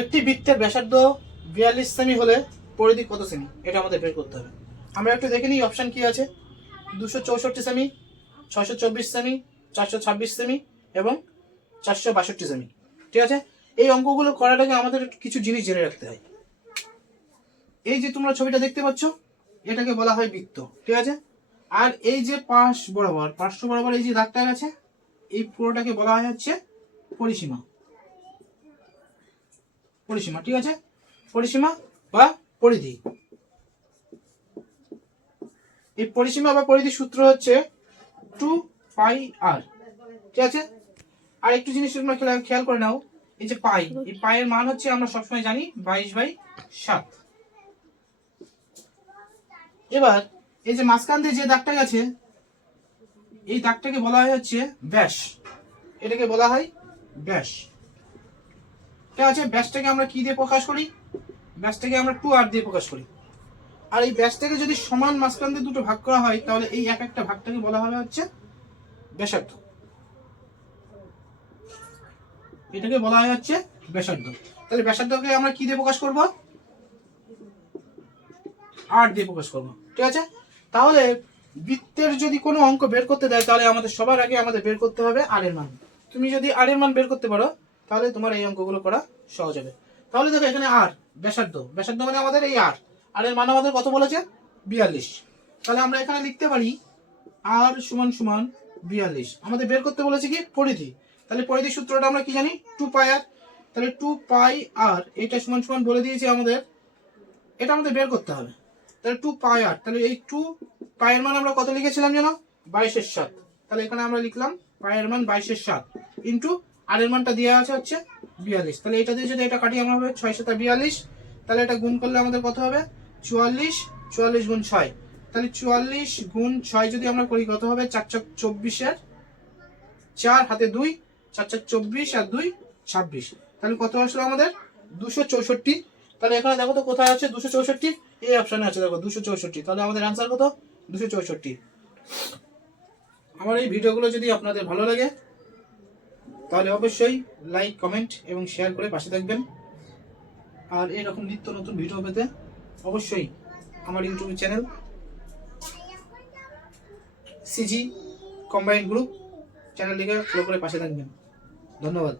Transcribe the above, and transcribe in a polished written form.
একটি বৃত্তের ব্যাসার্ধ 42 সেমি হলে পরিধি কত সেমি, এটা আমাদের বের করতে হবে। আমরা একটু দেখে নিই অপশান কি আছে। 264 সেমি, 624 সেমি, 426 সেমি এবং 462 সেমি। ঠিক আছে, এই অঙ্কগুলো করার আগে আমাদের কিছু জিনিস জেনে রাখতে হয়। এই যে তোমরা ছবিটা দেখতে পাচ্ছ, এটাকে বলা হয় বৃত্ত। ঠিক আছে, আর এই যে পার্শ্ব বরাবর এই যে দাগটা আছে, এই পুরোটাকে বলা হয় হচ্ছে পরিসীমা। পরিসীমা, ঠিক আছে, পরিসীমা বা পরিধি। এই পরিসীমা বা পরিধির সূত্র হচ্ছে 2πr। ঠিক আছে, আর একটু জিনিস তোমরা খেয়াল করে নাও, এই যে পাই, এই পায়ের মান হচ্ছে আমরা সবসময় জানি 22/7। এবার এই যে মাঝখান দিয়ে যে দাগটা গেছে, এই দাগটাকে বলা হয় হচ্ছে ব্যাস। এটাকে বলা হয় ব্যাস। ঠিক আছে, ব্যাসটাকে আমরা কি দিয়ে প্রকাশ করি? ব্যাসটাকে আমরা 2r দিয়ে প্রকাশ করি। আর এই ব্যাসটাকে যদি সমান মাঝখান দিয়ে দুটো ভাগ করা হয়, তাহলে এই এক একটা ভাগটাকে বলা হবে হচ্ছে ব্যাসার্ধ। এটাকে বলা হয় হচ্ছে ব্যাসার্ধ। তাহলে ব্যাসার্ধকে আমরা কি দিয়ে প্রকাশ করব? r দিয়ে প্রকাশ করব। ঠিক আছে, তাহলে বৃত্তের যদি কোনো অঙ্ক বের করতে দেয়, তাহলে আমাদের সবার আগে আমাদের বের করতে হবে r এর মান। তুমি যদি r এর মান বের করতে পারো, তাহলে তোমার এই অঙ্কগুলো করা সহজ হবে। তাহলে দেখো এখানে r ব্যাসার্ধ, ব্যাসার্ধ মানে আমাদের এই r এর মান আমাদের কত বলেছে? 42। তাহলে আমরা এখানে লিখতে পারি r সমান সমান 42। আমাদের বের করতে বলেছে কি? পরিধি। তাহলে পরিধির সূত্রটা আমরা কি জানি? 2πr। তাহলে 2πr এটা সমান সমান বলে দিয়েছে আমাদের, এটা আমাদের বের করতে হবে। তাহলে 2πr, তাহলে এই 2π এর মান আমরা কত লিখেছিলাম জানো? 22/7। তাহলে এখানে আমরা লিখলাম পাই এর মান 22/7 ইন্টু আর এর মানটা দেওয়া আছে হচ্ছে 42। তাহলে এটা দিয়ে যদি এটা কাটি আমরা হবে 6 7 42। তাহলে এটা গুণ করলে আমাদের কত হবে? 44। 44 গুণ 6, তাহলে 44 গুণ 6 যদি আমরা করি কত হবে? 4 4 24 এর 4 হাতে 2, 4 4 24 আর 2 26। তাহলে কত আসলো আমাদের? 264। তাহলে এখানে দেখো তো কোথায় আছে 264? এই অপশনে আছে, দেখো 264। তাহলে আমাদের অ্যান্সার কত? 264। আমার এই ভিডিওগুলো যদি আপনাদের ভালো লাগে, তাহলে অবশ্যই লাইক, কমেন্ট এবং শেয়ার করে পাশে থাকবেন। আর এরকম নিত্য নতুন ভিডিও পেতে অবশ্যই আমার YouTube channel CG combined group চ্যানেলটিকে ফলো করে পাশে থাকবেন। ধন্যবাদ।